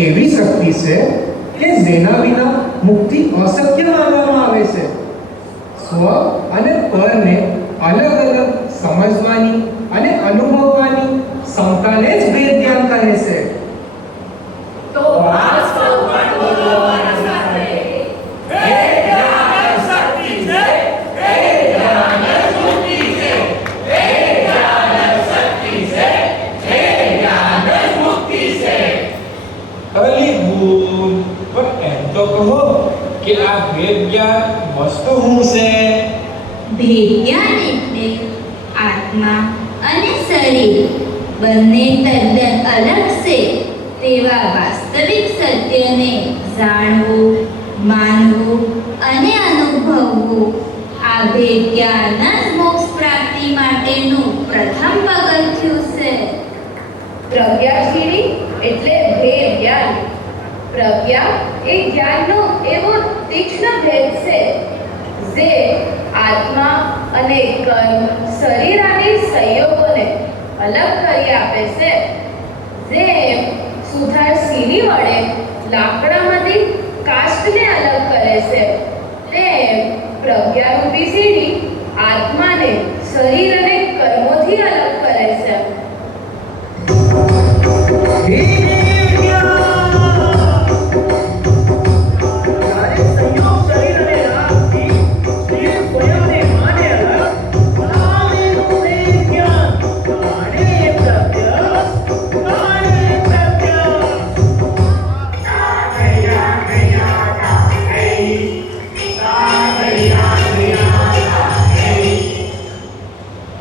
એવી શક્તિ છે કે જેના વિના મુક્તિ અશક્ય માનવામાં આવે છે. સ્વ અને પરને અલગ અલગ સમજવાની અને અનુભવવાની ક્ષમતાને જ ભેદ જ્ઞાન કહે છે. તો આ સૌ પણ બોલો મારી સાથે. ભેદ જ્ઞાન શક્તિ છે, ભેદ જ્ઞાન મુક્તિ છે, ભેદ જ્ઞાન શક્તિ છે, ભેદ જ્ઞાન મુક્તિ છે. અલી ભૂલ, પણ એમ તો કહો કે આ ભેદ જ્ઞાન વસ્તુ શું છે? ભેદ જ્ઞાન એટલે આત્મા અને શરીર બંને તદ્દન અલગ છે તેવા વાસ્તવિક સત્યને જાણવું, માનવું અને અનુભવવું. આ ભેદ જ્ઞાન જ મોક્ષ પ્રાપ્તિ માટેનું પ્રથમ પગથિયું છે. પ્રજ્ઞાશીલી એટલે ભેદ જ્ઞાન. પ્રજ્ઞા એ જ્ઞાનનો એવો તીક્ષ્ણ ભેદ છે જે આત્મા અને કર્મ, શરીર આદિ સંયોગોને અલગ કરી આપે છે. જેમ સુથાર સીની વડે લાકડામાંથી કાષ્ઠને અલગ કરે છે, તેમ પ્રજ્ઞારૂપી સીડી આત્માને શરીર અને કર્મોથી અલગ કરે છે.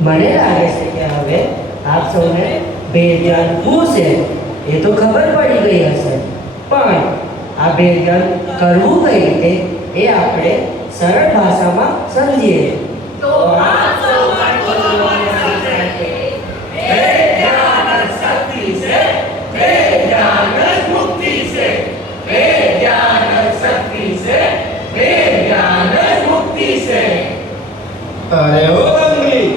મને લાગે છે કે હવે આપ સૌને ભેદ જ્ઞાન શું છે એ તો ખબર પડી ગઈ હશે, પણ આ ભેદ જ્ઞાન કરવું કઈ રીતે એ આપણે સરળ ભાષામાં સમજીએ. તો આ સૌ પણ બોલો મારી સાથે. ભેદ જ્ઞાન શક્તિ છે, ભેદ જ્ઞાન મુક્તિ છે, ભેદ જ્ઞાન શક્તિ છે, ભેદ જ્ઞાન મુક્તિ છે. અરે ઓ અંગલી,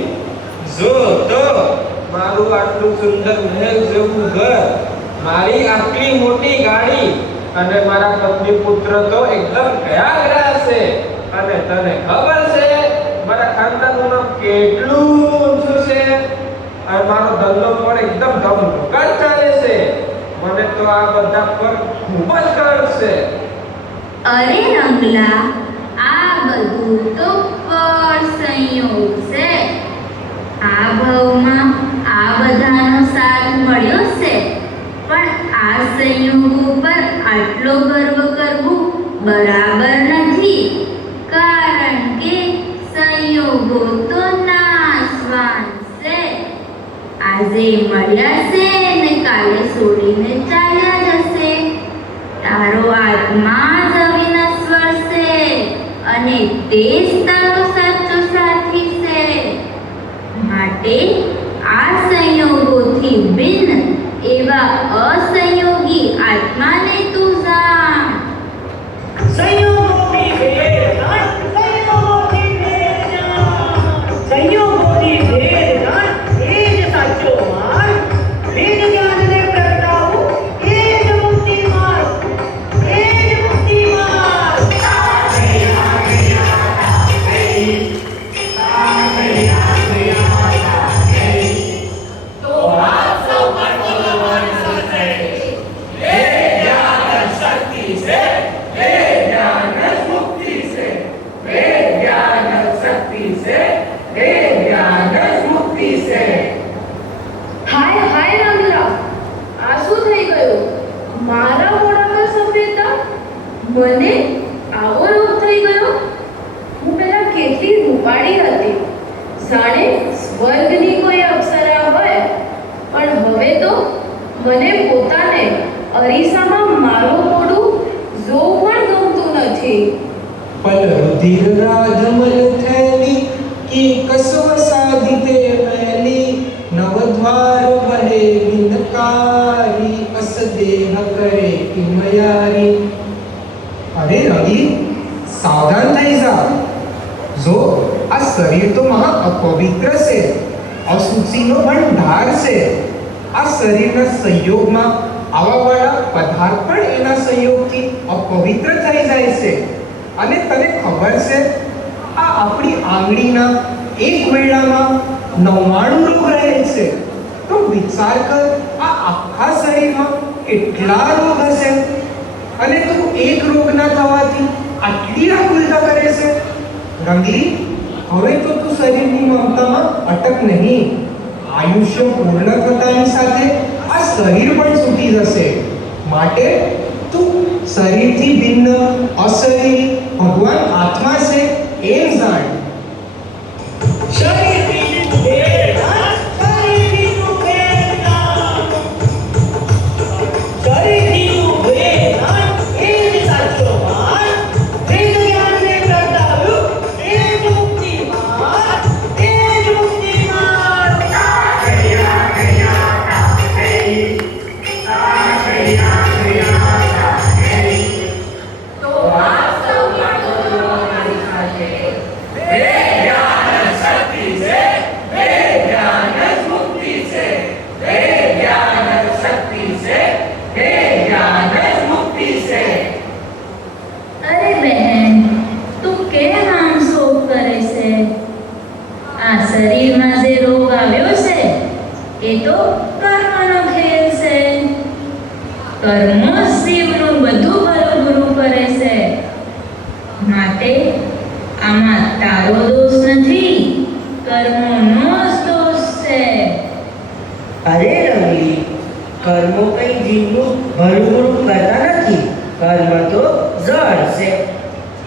જો તો મારું આટલું સુંદર મહેલ જેવું ઘર, મારી આટલી મોટી ગાડી અને મારા પત્ની પુત્ર તો એકદમ ગયા ગયા છે. અને તને ખબર છે મારા ખાનદાનનું નામ કેટલું ઊંચું છે અને મારો ધંધો પણ એકદમ ધમધોકાર ચાલે છે. મને તો આ બધા પર ખૂબ જ ગર્વ છે. અરે રંગલા, આ બધું તો પર સંયોગ છે. આ ભાવમાં આ બધાનો સાથ મળ્યો છે, પણ આ સંયોગો પર આટલો ગર્વ કરવો બરાબર નથી, કારણ કે સંયોગો તો નાશવાન છે. આજે મળ્યા છે ને કાલે છોડીને ચાલ્યા જશે. તારો આત્મા જ અવિનશ્વર છે અને તે જ તારો સાચો સાથી છે. માટે આ સંયોગોથી ભિન્ન એવા અસંયોગી આત્માને તું જાણ. સંયોગોથી ભેદ જાણ, સંયોગોથી ભેદ જાણ, સંયોગોથી ભેદ જાણ, એ જ સાચો માર્ગ. ભેદ જ્ઞાનને પ્રગટાવવું એ જ મુક્તિ માર્ગ, એ જ મુક્તિ માર્ગ. તો આ સૌ પણ બોલો મારી સાથે. ભેદ જ્ઞાન શક્તિ છે, ભેદ જ્ઞાન મુક્તિ છે, ભેદ જ્ઞાન શક્તિ शक्ति से हे ज्ञान ज मुक्ति से હાય હાય રંગલા, આ શું થઈ ગયું? મારા મોઢામાં સફેદતા, મને આવો રોગ થઈ ગયો? હું પહેલા કેટલી રૂપાળી હતી, જાણે સ્વર્ગની કોઈ અપ્સરા હોય, પણ હવે તો મને પોતાને અરીસામાં મારું મોઢું જોવું પણ ગમતું નથી. पल रुधिर राजमल थैली की कसव साधिते मैली नवद्वार बहे विनकारी अस देह करे किमयारी. अरे रवि, सावधान થઈ જા. જો આ શરીર તો મહા અપવિત્ર છે, અશુચિનો ભંડાર છે. આ શરીરના સંયોગમાં આવાવાળા પદાર્થ પણ એના સંયોગથી અપવિત્ર થઈ જાય છે. અને તને ખબર છે, આ આપણી આંગળીના એક વેળામાં 99 રોગ રહે છે. તો વિચાર કર, આ આખા શરીરમાં કેટલા રોગ હશે, અને તું એક રોગના થવાથી આટલી આકુલતા કરે છે. રંગલી, હવે તો તું શરીરની મમતામાં અટક નહીં. આયુષ્ય પૂર્ણ થતાની સાથે આ શરીર પણ છૂટી જશે. માટે તું શરીરથી ભિન્ન અશરીરી ભગવાન આત્મા છે એમ જાણ. શરીરથી વેદના, શરીરથી વેદના, શરીરથી વેદના, એ જ સાચો માર્ગ. વેદ જ્ઞાનને પ્રગટાવ્યું, એ જ મુક્તિ માર્ગ, એ જ મુક્તિ માર્ગ. तो आप सब मजदूरों हमारी साथे हे ज्ञान शक्ति से हे ज्ञान ज मुक्ति से हे ज्ञान शक्ति से हे ज्ञान ज मुक्ति से અરે બહેન, તું કેમ આમ શોક કરે છે? આ શરીરમાં જે રોગ આવ્યો છે એ તો કર્મનો ખેલ છે. કર્મો જ જીવનું બધું ભલું બુરું કરે છે. માટે આમાં તારો દોષ નથી, કર્મોનો જ દોષ છે. અરે રંગલી, કર્મો કઈ જીવનું ભલું કરતા નથી. કર્મ તો જળ છે.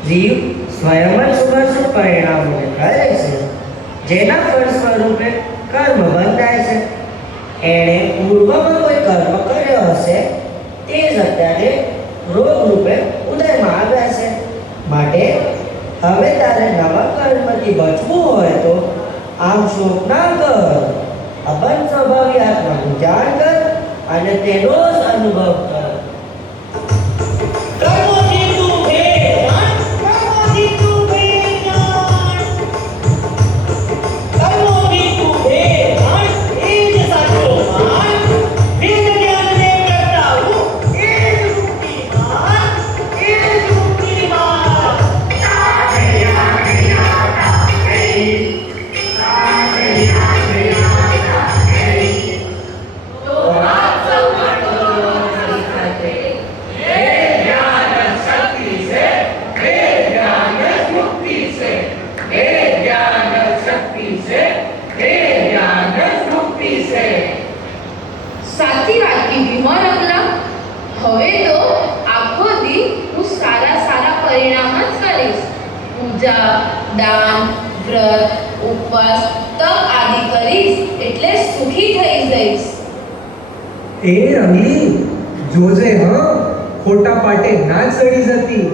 જીવ સ્વયં જ શુભાશુભ પરિણામોને કરે છે, જેના ફળ સ્વરૂપે કર્મ બંધાય છે. એણે પૂર્વમાં કોઈ કર્મ કર્યો હશે, તે જ અત્યારે રોગ રૂપે ઉદયમાં આવ્યા છે. માટે હવે તારે નવા કર્મથી બચવું હોય તો આમ શોક ના કર. અબંધ સ્વભાવી આત્માનું જાણ કર અને તેનો જ અનુભવ કર. કર્મોથી તું વેદના, કર્મોથી તું વેદના, કર્મોથી તું વેદના, એ જ સાચો માર્ગ. વેદ જ્ઞાનને પ્રગટાવવું, એ જ મુક્તિ માર્ગ, એ જ મુક્તિ માર્ગ. तो आप सब मजदूरों हमारी साथे हे ज्ञान शक्ति से हे ज्ञान ज मुक्ति से हे ज्ञान शक्ति से हे ज्ञान ज मुक्ति से સાચી વાત કીધી હો રંગલા. હવે તો આખો દી હું સારા સારા પરિણામ જ કરીશ. પૂજા, દાન, વ્રત, ઉપવાસ, તપ આદિ કરીશ એટલે સુખી થઈ જઈશ. એ રંગલી, જોજે હા, ખોટા પાટે ના ચડી જતી.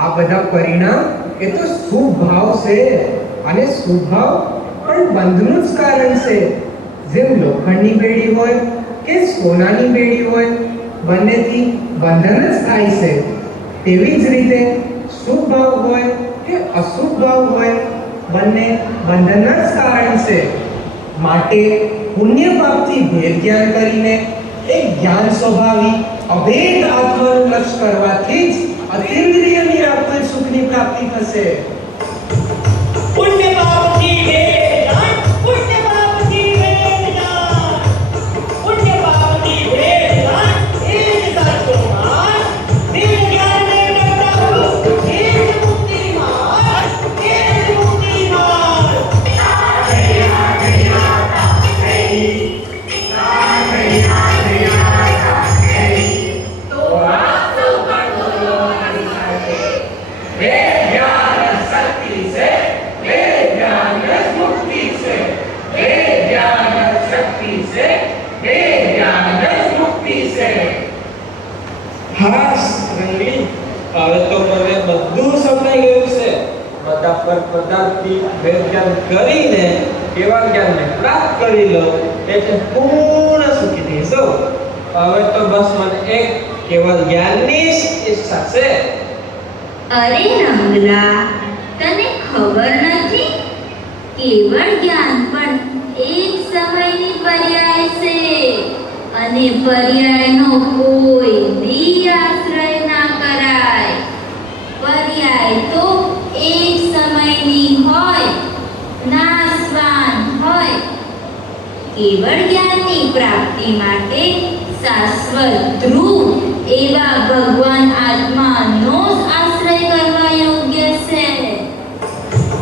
આ બધા પરિણામ એ તો શુભ ભાવ છે, અને શુભ ભાવ પણ બંધનું જ કારણ છે. જેમ લોખંડની બેડી હોય કે સોનાની બેડી હોય, બંનેથી બંધન જ થાય છે. તેવી જ રીતે શુભ ભાવ હોય કે અશુભ ભાવ હોય, બંને બંધનના જ કારણ છે. માટે પુણ્ય પાપથી ભેદ જ્ઞાન કરીને એક જ્ઞાન સ્વભાવી અભેદ આત્માનું લક્ષ્ય કરવાથી જ અતિન્દ્રિય નિરાકુલ સુખની પ્રાપ્તિ થશે. પુણ્ય પાપથી વેદના, પુણ્ય પાપથી વેદના, પુણ્ય પાપથી વેદના, એ જ સાચો માર્ગ. વેદ જ્ઞાનને પ્રગટાવવું, એ જ મુક્તિ માર્ગ, એ જ મુક્તિ માર્ગ. હાશ રંગલી, હવે તો મને બધું સમજાઈ ગયું છે. બધા પર પદાર્થથી ભેદ જ્ઞાન કરીને એવા જ્ઞાનને પ્રાપ્ત કરી લો એટલે પૂર્ણ સુખી થઈશું. હવે તો બસ મને એક કેવલ જ્ઞાનની જ ઈચ્છા છે. અરે રંગલા, તને ખબર નથી? કેવળ જ્ઞાન પણ એક સમયની પર્યાય છે અને પર્યાયનો કોઈ દી આશ્રય ના કરાય. પર્યાય તો એક સમયની હોય, નાશવાન હોય. કેવળ જ્ઞાનની પ્રાપ્તિ માટે શાશ્વત ધ્રુવ એવા ભગવાન આત્માનો જ આશ્રય કરવા યોગ્ય છે.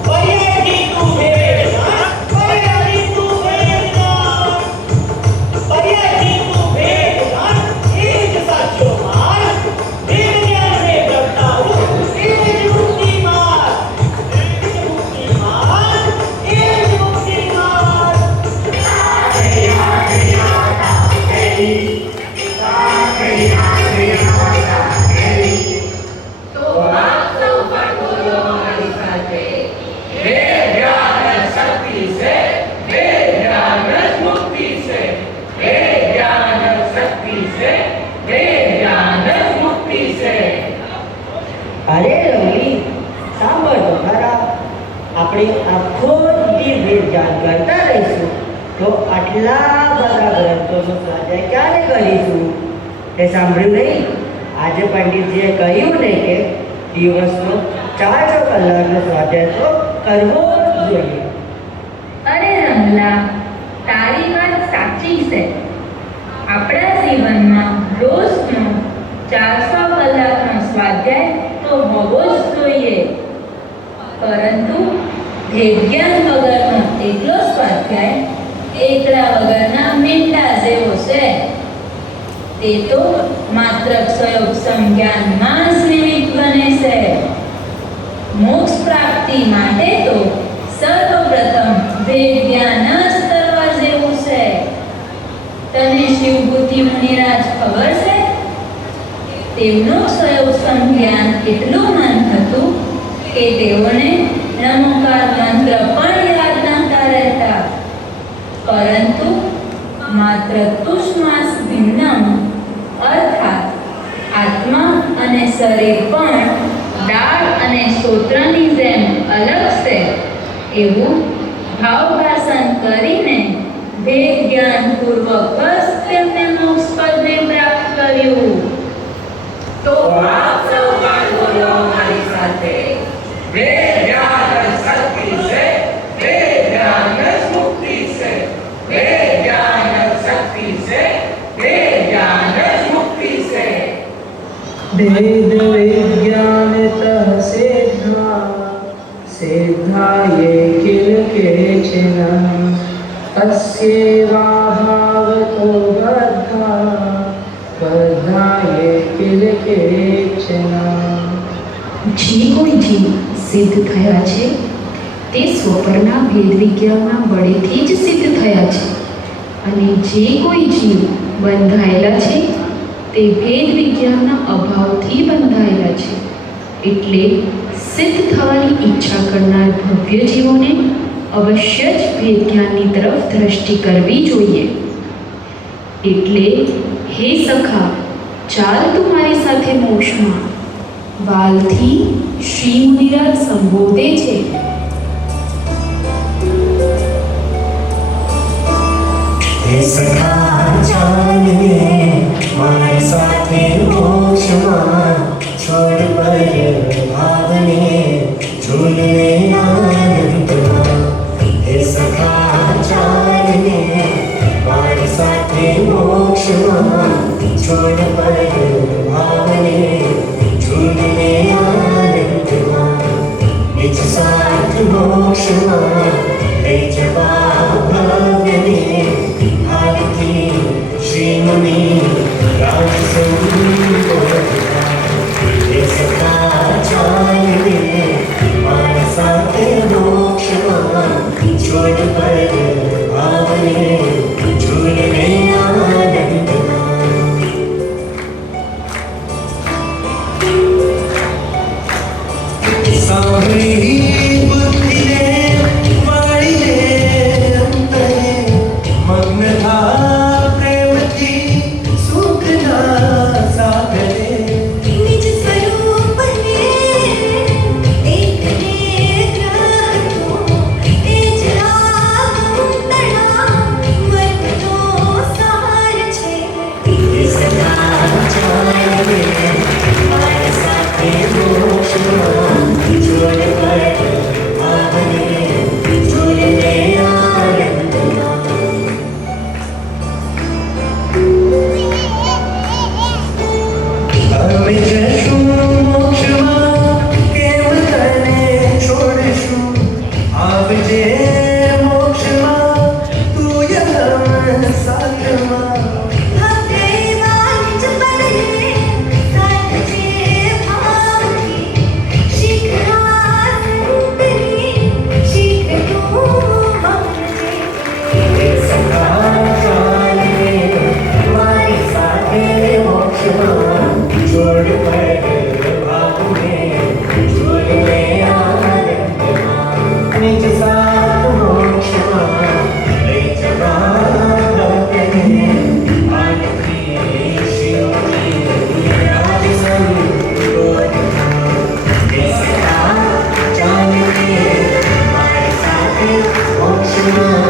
પર્યાયથી તું ભેદ જાણ, પર્યાયથી તું ભેદ જાણ. પર્યાયથી તું ભેદ જાણ, એ જ સાચો માર્ગ. ભેદ જ્ઞાનને પ્રગટાવવું, એ જ મુક્તિ માર્ગ. એ જ મુક્તિ માર્ગ, એ જ મુક્તિ માર્ગ. તો આપ સૌ પણ બોલો મારી સાથે. વેદ જ્ઞાન જ શક્તિ છે, વેદ જ્ઞાન જ મુક્તિ છે. વેદ જ્ઞાન જ શક્તિ છે, વેદ જ્ઞાન જ મુક્તિ છે. અરે રંગલી, સાંભળ તો ખરા. આપણે આખો દી વેદ જ્ઞાન કરતા રહીશું તો આટલા બધા ગ્રંથોનો સ્વાધ્યાય ક્યારે કરીશું? તે સાંભળ્યું નહીં? આજે પંડિતજીએ કહ્યું ને કે દિવસનો 4 કલાકનો સ્વાધ્યાય તો કરવો જ જોઈએ. અરે રંગલા, તારી વાત સાચી છે. આપણા જીવનમાં રોજનો 400 કલાકનો સ્વાધ્યાય તો હોવો જ જોઈએ. પરંતુ ભેદજ્ઞાન વગરનો એકલો સ્વાધ્યાય એકલા વગરના મીંડા જેવો છે. તે તો માત્ર ક્ષયોગ સંજ્ઞાનમાં જ નિમિત્ત બને છે. મોક્ષ પ્રાપ્તિ માટે તો સર્વપ્રથમ વેદ જ્ઞાન જ કરવા જેવું છે. તને શિવભૂતિ મુનિરાજ ખબર છે? તેમનું ક્ષયોગ સંજ્ઞાન એટલું મન હતું કે તેઓને નમોકાર મંત્ર પણ યાદ નહોતા રહેતા. પરંતુ માત્ર તુષ્માસ ભિન્નમ અર્થાત આત્મા અને શરીર પણ દાળ અને સ્ત્રોત્રની જેમ અલગ છે એવું ભાવભાષણ કરીને વેદ જ્ઞાન પૂર્વક જ તેમને મોક્ષ પદને પ્રાપ્ત કર્યું. તો આપ સૌ પણ બોલો મારી સાથે. વેદ જ્ઞાન જ શક્તિ છે, વેદ જ્ઞાન જ મુક્તિ છે. વેદ જ્ઞાન જ શક્તિ છે, વેદ જ્ઞાન જ મુક્તિ છે. વેદ વિજ્ઞાનતઃ સિદ્ધા સિદ્ધાયે કિલ કેચન તસ્યેવા ભાવતો બદ્ધા બદ્ધાયે કિલ કેચન. જે કોઈ જીવ સિદ્ધ થયા છે તે સ્વપરના ભેદ વિજ્ઞાનના બળેથી જ સિદ્ધ થયા છે અને જે કોઈ જીવ બંધાયેલા છે તે ભેદ વિજ્ઞાનના અભાવથી બંધાયેલા છે. એટલે સિદ્ધ થવાની ઈચ્છા કરનાર ભવ્ય જીવોને અવશ્ય જ ભેદ જ્ઞાનની તરફ દ્રષ્ટિ કરવી જોઈએ. એટલે હે સખા, ચાલ તું મારી સાથે મોક્ષમાં. વાલથી શ્રી મુનિરાજ સંબોધે છે. સખા ચાલને મારી સાથે મોક્ષમાં, છોડ પર ભાવને ઝૂલને આનંદમાં. હે સખા ચાલને મારી સાથે મોક્ષમાં, છોડ પર ભાવને ઝૂલને આનંદમાં. નિજ સાથ મોક્ષમાં લઈ જવા ભવ્યને, હાલથી શ્રી મુનિ રાજ સંબોધતા. હે સખા ચાલને મારી સાથે મોક્ષમાં, છોડ પર ભાવને ઝૂલને આનંદમાં. મોક્ષમાં